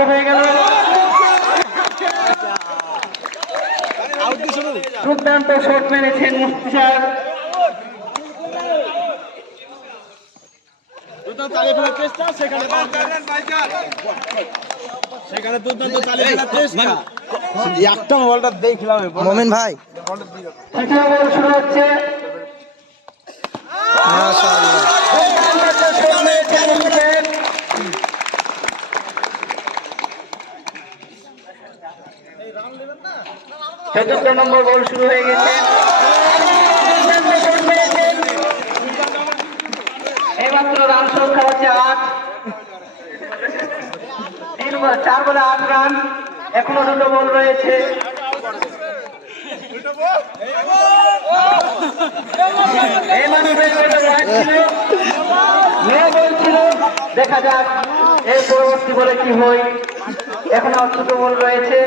শুরু হয়ে গেল। দুর্দান্ত শট মেরেছেন মুফতি সাহেব। একটা বলটা দেখলাম মোমেন ভাই তৃতীয় বল শুরু হচ্ছে। চতুর্থ নম্বর বল শুরু হয়ে গেছে। এইমাত্র রান সংখ্যা হচ্ছে 8। 4 বলে 8 রান। এখনো 2টো বল রয়েছে। দেখা যাক এর পরবর্তী বলে কি হয়। এখন আর 2টো বল রয়েছে।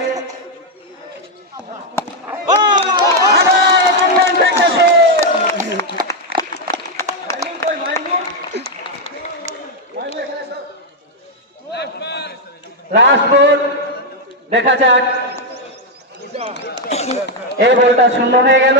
লাস্ট বল, দেখা যাক। এই বলটা শূন্য হয়ে গেল।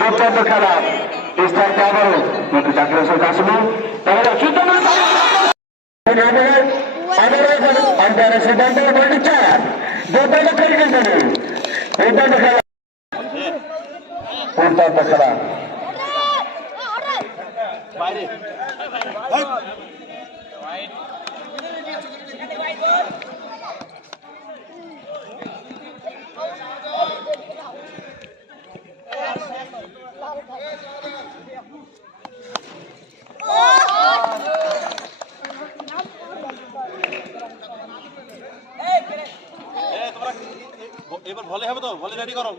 দুর্দান্ত খেলা স্টারকে আবারও কিন্তু জাকির হোসেন কাশিমু সিদ্ধান্ত বলটি 4 দুর্দান্ত খেলে কিন্তু দুর্দান্ত খেলা দুর্দান্ত খেলা এবার ভলে হবে তো, ভলে রেডি করো।